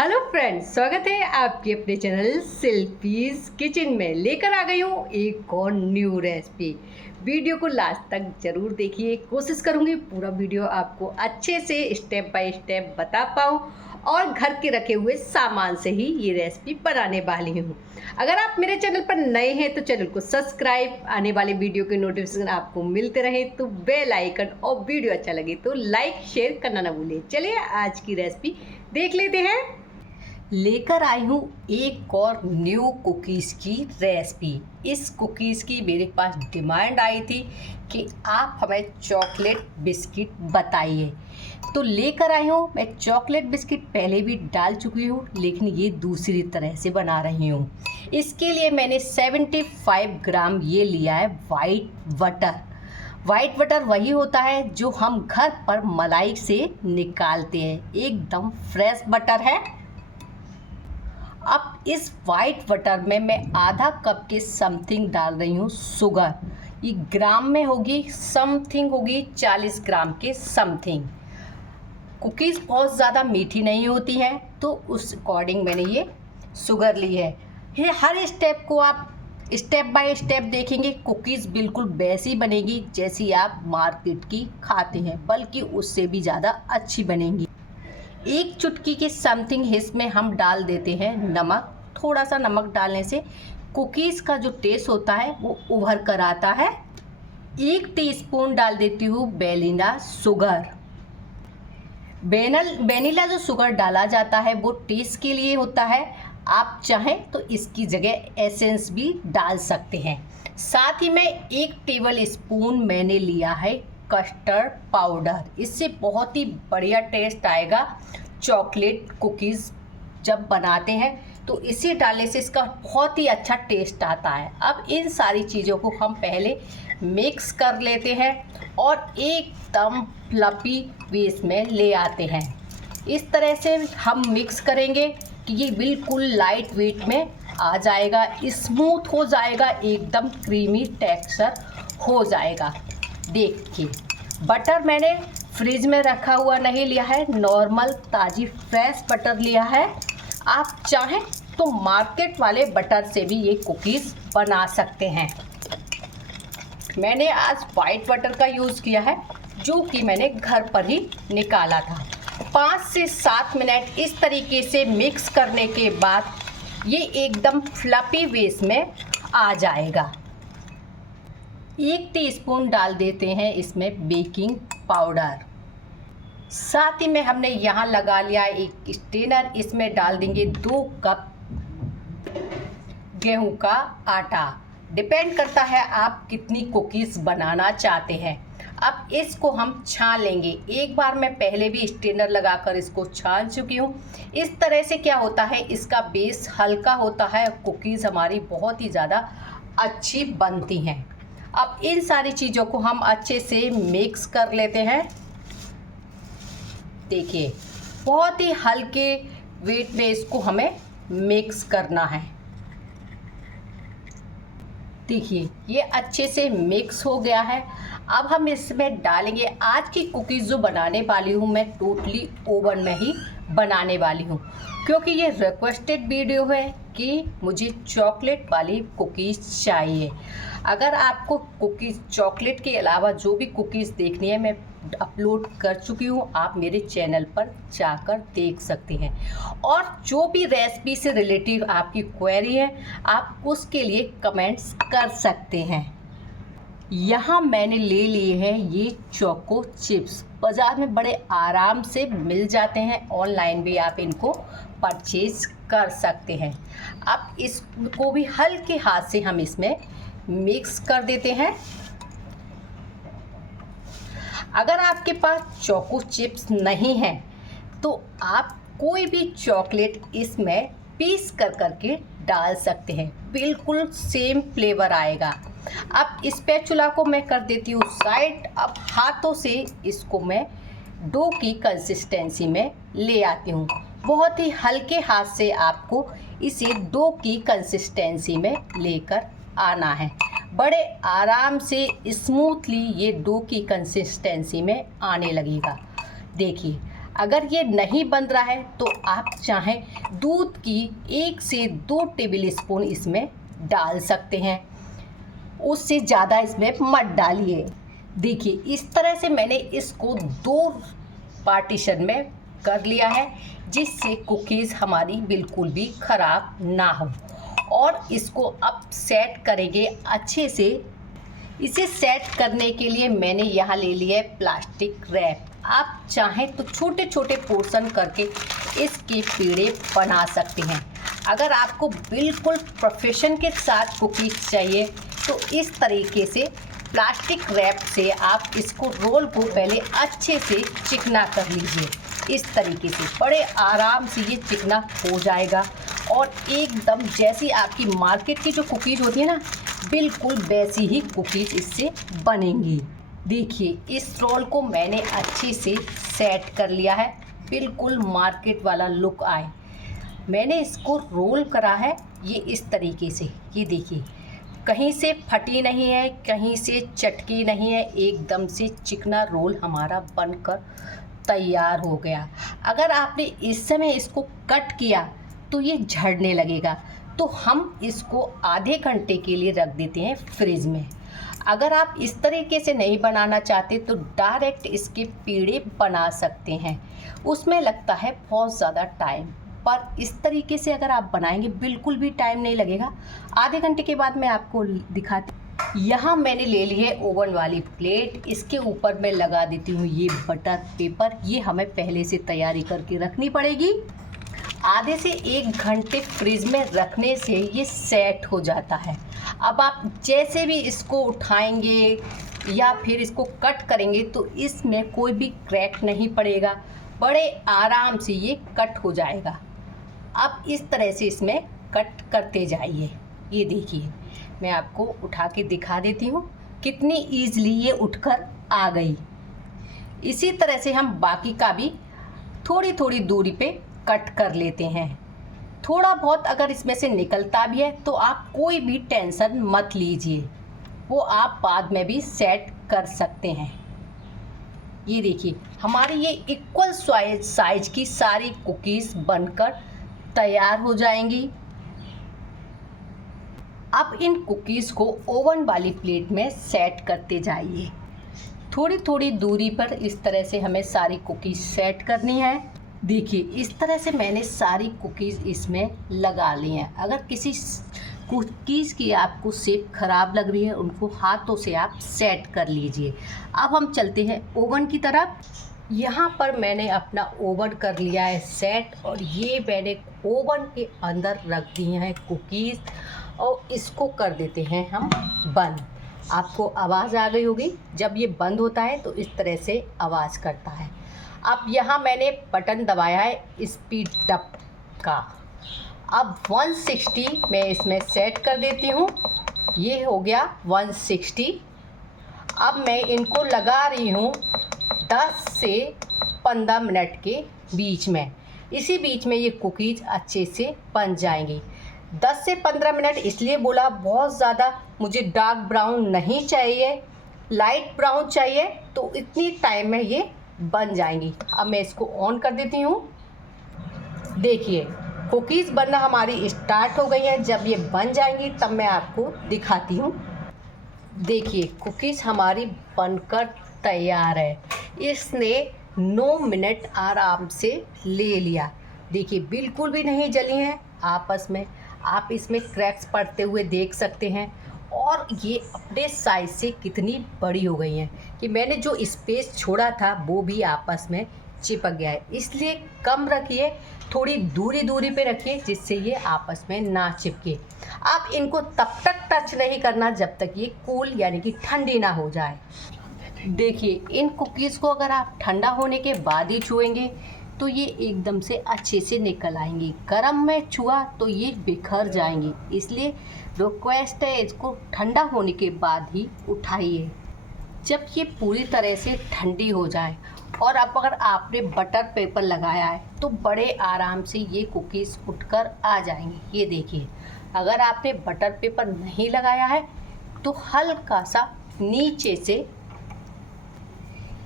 Hello friends, स्वागत है आपके अपने चैनल शिल्पीज किचन में। लेकर आ गई हूँ एक और न्यू रेसिपी। वीडियो को लास्ट तक ज़रूर देखिए। कोशिश करूँगी पूरा वीडियो आपको अच्छे से स्टेप बाय स्टेप बता पाऊँ और घर के रखे हुए सामान से ही ये रेसिपी बनाने वाली हूँ। अगर आप मेरे चैनल पर नए हैं तो चैनल को सब्सक्राइब, आने वाले वीडियो के नोटिफिकेशन आपको मिलते रहे तो बेल आइकन, और वीडियो अच्छा लगे तो लाइक शेयर करना ना भूलें। चलिए आज की रेसिपी देख लेते हैं। लेकर आई हूँ एक और न्यू कुकीज़ की रेसिपी। इस कुकीज़ की मेरे पास डिमांड आई थी कि आप हमें चॉकलेट बिस्किट बताइए, तो लेकर आई हूँ। मैं चॉकलेट बिस्किट पहले भी डाल चुकी हूँ, लेकिन ये दूसरी तरह से बना रही हूँ। इसके लिए मैंने 75 ग्राम ये लिया है वाइट बटर। वाइट बटर वही होता है जो हम घर पर मलाई से निकालते हैं, एकदम फ्रेश बटर है। अब इस वाइट बटर में मैं आधा कप के समथिंग डाल रही हूँ शुगर। ये ग्राम में होगी, समथिंग होगी 40 ग्राम के समथिंग। कुकीज़ बहुत ज़्यादा मीठी नहीं होती हैं, तो उस अकॉर्डिंग मैंने ये शुगर ली है। ये हर स्टेप को आप स्टेप बाय स्टेप देखेंगे, कुकीज़ बिल्कुल वैसी बनेगी जैसी आप मार्केट की खाते हैं, बल्कि उससे भी ज़्यादा अच्छी बनेंगी। एक चुटकी के समथिंग हिस्स में हम डाल देते हैं नमक। थोड़ा सा नमक डालने से कुकीज़ का जो टेस्ट होता है वो उभर कर आता है। 1 टीस्पून डाल देती हूँ वेनिला शुगर। वेनिला जो शुगर डाला जाता है वो टेस्ट के लिए होता है, आप चाहें तो इसकी जगह एसेंस भी डाल सकते हैं। साथ ही में 1 टेबल स्पून मैंने लिया है कस्टर्ड पाउडर। इससे बहुत ही बढ़िया टेस्ट आएगा। चॉकलेट कुकीज़ जब बनाते हैं तो इसे डालने से इसका बहुत ही अच्छा टेस्ट आता है। अब इन सारी चीज़ों को हम पहले मिक्स कर लेते हैं और एकदम फ्लफी बेस में ले आते हैं। इस तरह से हम मिक्स करेंगे कि ये बिल्कुल लाइट वेट में आ जाएगा, स्मूथ हो जाएगा, एकदम क्रीमी टेक्सचर हो जाएगा। देखिए, बटर मैंने फ्रिज में रखा हुआ नहीं लिया है, नॉर्मल ताज़ी फ्रेश बटर लिया है। आप चाहें तो मार्केट वाले बटर से भी ये कुकीज़ बना सकते हैं। मैंने आज वाइट बटर का यूज़ किया है, जो कि मैंने घर पर ही निकाला था। 5 से 7 मिनट इस तरीके से मिक्स करने के बाद ये एकदम फ्लफी बेस में आ जाएगा। 1 टीस्पून डाल देते हैं इसमें बेकिंग पाउडर। साथ ही में हमने यहाँ लगा लिया एक स्ट्रेनर। इसमें डाल देंगे 2 कप गेहूं का आटा। डिपेंड करता है आप कितनी कुकीज़ बनाना चाहते हैं। अब इसको हम छान लेंगे। एक बार मैं पहले भी स्ट्रेनर लगाकर इसको छान चुकी हूँ। इस तरह से क्या होता है, इसका बेस हल्का होता है, कुकीज़ हमारी बहुत ही ज़्यादा अच्छी बनती हैं। अब इन सारी चीज़ों को हम अच्छे से मिक्स कर लेते हैं। देखिए, बहुत ही हल्के वेट में इसको हमें मिक्स करना है। देखिए, ये अच्छे से मिक्स हो गया है। अब हम इसमें डालेंगे, आज की कुकीज़ जो बनाने वाली हूँ मैं टोटली ओवन में ही बनाने वाली हूँ, क्योंकि ये रिक्वेस्टेड वीडियो है कि मुझे चॉकलेट वाली कुकीज़ चाहिए। अगर आपको कुकीज़ चॉकलेट के अलावा जो भी कुकीज़ देखनी है, मैं अपलोड कर चुकी हूँ, आप मेरे चैनल पर जाकर देख सकते हैं। और जो भी रेसिपी से रिलेटिव आपकी क्वेरी है, आप उसके लिए कमेंट्स कर सकते हैं। यहाँ मैंने ले लिए हैं ये चोको चिप्स। बाज़ार में बड़े आराम से मिल जाते हैं, ऑनलाइन भी आप इनको परचेज कर सकते हैं। अब इसको भी हल्के हाथ से हम इसमें मिक्स कर देते हैं। अगर आपके पास चोको चिप्स नहीं हैं तो आप कोई भी चॉकलेट इसमें पीस करके डाल सकते हैं, बिल्कुल सेम फ्लेवर आएगा। अब स्पैचुला को मैं कर देती हूँ साइड। अब हाथों से इसको मैं डो की कंसिस्टेंसी में ले आती हूँ। बहुत ही हल्के हाथ से आपको इसे डो की कंसिस्टेंसी में लेकर आना है। बड़े आराम से स्मूथली ये डो की कंसिस्टेंसी में आने लगेगा। देखिए, अगर ये नहीं बन रहा है तो आप चाहें दूध की 1 से 2 टेबल स्पून इसमें डाल सकते हैं, उससे ज़्यादा इसमें मत डालिए। देखिए इस तरह से मैंने इसको 2 पार्टीशन में कर लिया है, जिससे कुकीज़ हमारी बिल्कुल भी ख़राब ना हो। और इसको अब सेट करेंगे अच्छे से। इसे सेट करने के लिए मैंने यहाँ ले लिया है प्लास्टिक रैप। आप चाहें तो छोटे छोटे पोर्शन करके इसके पेड़े बना सकते हैं। अगर आपको बिल्कुल प्रोफेशन के साथ कुकीज़ चाहिए तो इस तरीके से प्लास्टिक रैप से आप इसको रोल को पहले अच्छे से चिकना कर लीजिए। इस तरीके से बड़े आराम से ये चिकना हो जाएगा और एकदम जैसी आपकी मार्केट की जो कुकीज़ होती है ना, बिल्कुल वैसी ही कुकीज़ इससे बनेंगी। देखिए इस रोल को मैंने अच्छे से सेट कर लिया है, बिल्कुल मार्केट वाला लुक आए। मैंने इसको रोल करा है ये इस तरीके से। ये देखिए कहीं से फटी नहीं है, कहीं से चटकी नहीं है, एकदम से चिकना रोल हमारा बनकर तैयार हो गया। अगर आपने इस समय इसको कट किया तो ये झड़ने लगेगा, तो हम इसको आधे घंटे के लिए रख देते हैं फ्रिज में। अगर आप इस तरीके से नहीं बनाना चाहते तो डायरेक्ट इसके पेड़े बना सकते हैं, उसमें लगता है बहुत ज़्यादा टाइम। पर इस तरीके से अगर आप बनाएंगे बिल्कुल भी टाइम नहीं लगेगा। आधे घंटे के बाद मैं आपको दिखाती। यहाँ मैंने ले ली है ओवन वाली प्लेट, इसके ऊपर मैं लगा देती हूँ ये बटर पेपर। ये हमें पहले से तैयारी करके रखनी पड़ेगी। आधे से 1 घंटे फ्रिज में रखने से ये सेट हो जाता है। अब आप जैसे भी इसको उठाएंगे या फिर इसको कट करेंगे तो इसमें कोई भी क्रैक नहीं पड़ेगा, बड़े आराम से ये कट हो जाएगा। अब इस तरह से इसमें कट करते जाइए। ये देखिए मैं आपको उठा के दिखा देती हूँ कितनी ईज़िली ये उठकर आ गई। इसी तरह से हम बाकी का भी थोड़ी थोड़ी दूरी पे कट कर लेते हैं। थोड़ा बहुत अगर इसमें से निकलता भी है तो आप कोई भी टेंशन मत लीजिए, वो आप बाद में भी सेट कर सकते हैं। ये देखिए हमारी ये इक्वल साइज की सारी कुकीज़ बनकर तैयार हो जाएंगी। अब इन कुकीज़ को ओवन वाली प्लेट में सेट करते जाइए। थोड़ी थोड़ी दूरी पर इस तरह से हमें सारी कुकीज़ सेट करनी है। देखिए इस तरह से मैंने सारी कुकीज़ इसमें लगा ली हैं। अगर किसी कुकीज़ की आपको शेप ख़राब लग रही है उनको हाथों से आप सेट कर लीजिए। अब हम चलते हैं ओवन की तरफ। यहाँ पर मैंने अपना ओवन कर लिया है सेट और ये मैंने ओवन के अंदर रख दी हैं कुकीज़ और इसको कर देते हैं हम बंद। आपको आवाज़ आ गई होगी, जब ये बंद होता है तो इस तरह से आवाज़ करता है। अब यहाँ मैंने बटन दबाया है स्पीड अप का। अब 160 मैं इसमें सेट कर देती हूँ। ये हो गया 160। अब मैं इनको लगा रही हूँ 10 से 15 मिनट के बीच में। इसी बीच में ये कुकीज़ अच्छे से बन जाएंगी। 10 से 15 मिनट इसलिए बोला, बहुत ज़्यादा मुझे डार्क ब्राउन नहीं चाहिए, लाइट ब्राउन चाहिए, तो इतनी टाइम में ये बन जाएंगी। अब मैं इसको ऑन कर देती हूँ। देखिए कुकीज़ बनना हमारी स्टार्ट हो गई है। जब ये बन जाएंगी तब मैं आपको दिखाती हूँ। देखिए कुकीज़ हमारी बनकर तैयार है। इसने 9 मिनट आराम से ले लिया। देखिए बिल्कुल भी नहीं जली हैं आपस में। आप इसमें क्रैक्स पड़ते हुए देख सकते हैं और ये अपने साइज से कितनी बड़ी हो गई हैं कि मैंने जो स्पेस छोड़ा था वो भी आपस में चिपक गया है। इसलिए कम रखिए, थोड़ी दूरी पे रखिए जिससे ये आपस में ना चिपके। आप इनको तब तक टच नहीं करना जब तक ये कूल यानी कि ठंडी ना हो जाए। देखिए इन कुकीज़ को अगर आप ठंडा होने के बाद ही छुएंगे तो ये एकदम से अच्छे से निकल आएंगी। गर्म में छुआ तो ये बिखर जाएंगी, इसलिए रिक्वेस्ट है इसको ठंडा होने के बाद ही उठाइए। जब ये पूरी तरह से ठंडी हो जाए और अब अगर आपने बटर पेपर लगाया है तो बड़े आराम से ये कुकीज़ उठकर आ जाएंगी। ये देखिए अगर आपने बटर पेपर नहीं लगाया है तो हल्का सा नीचे से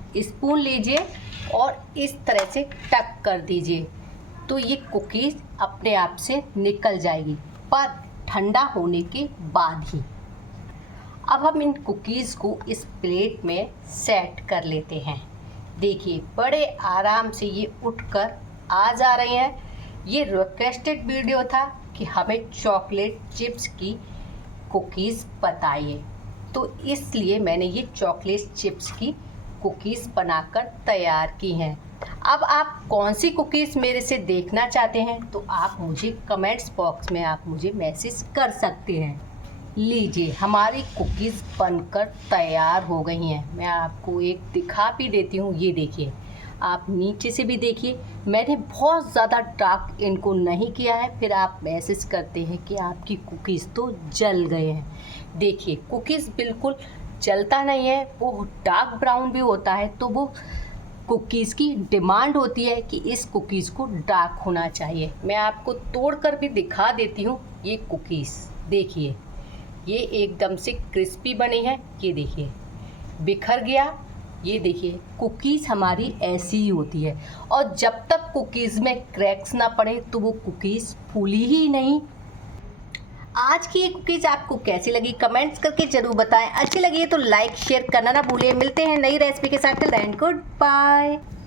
स्पून लीजिए और इस तरह से टक कर दीजिए, तो ये कुकीज़ अपने आप से निकल जाएगी, पर ठंडा होने के बाद ही। अब हम इन कुकीज़ को इस प्लेट में सेट कर लेते हैं। देखिए बड़े आराम से ये उठकर आ जा रहे हैं। ये रिक्वेस्टेड वीडियो था कि हमें चॉकलेट चिप्स की कुकीज़ बताइए, तो इसलिए मैंने ये चॉकलेट चिप्स की कुकीज़ बनाकर तैयार की हैं। अब आप कौन सी कुकीज़ मेरे से देखना चाहते हैं तो आप मुझे कमेंट्स बॉक्स में आप मुझे मैसेज कर सकते हैं। लीजिए हमारी कुकीज़ बनकर तैयार हो गई हैं। मैं आपको एक दिखा भी देती हूँ। ये देखिए, आप नीचे से भी देखिए, मैंने बहुत ज़्यादा डार्क इनको नहीं किया है, फिर आप मैसेज करते हैं कि आपकी कुकीज़ तो जल गए हैं। देखिए कुकीज़ बिल्कुल जलता नहीं है, वो डार्क ब्राउन भी होता है, तो वो कुकीज़ की डिमांड होती है कि इस कुकीज़ को डार्क होना चाहिए। मैं आपको तोड़कर भी दिखा देती हूँ। ये कुकीज़ देखिए, ये एकदम से क्रिस्पी बनी है। ये देखिए बिखर गया। ये देखिए कुकीज़ हमारी ऐसी ही होती है, और जब तक कुकीज़ में क्रैक्स ना पड़े तो वो कुकीज़ फूली ही नहीं। आज की ये कुकीज़ आपको कैसी लगी कमेंट्स करके ज़रूर बताएं। अच्छी लगी है तो लाइक शेयर करना ना भूलिए। मिलते हैं नई रेसिपी के साथ। Till then good bye.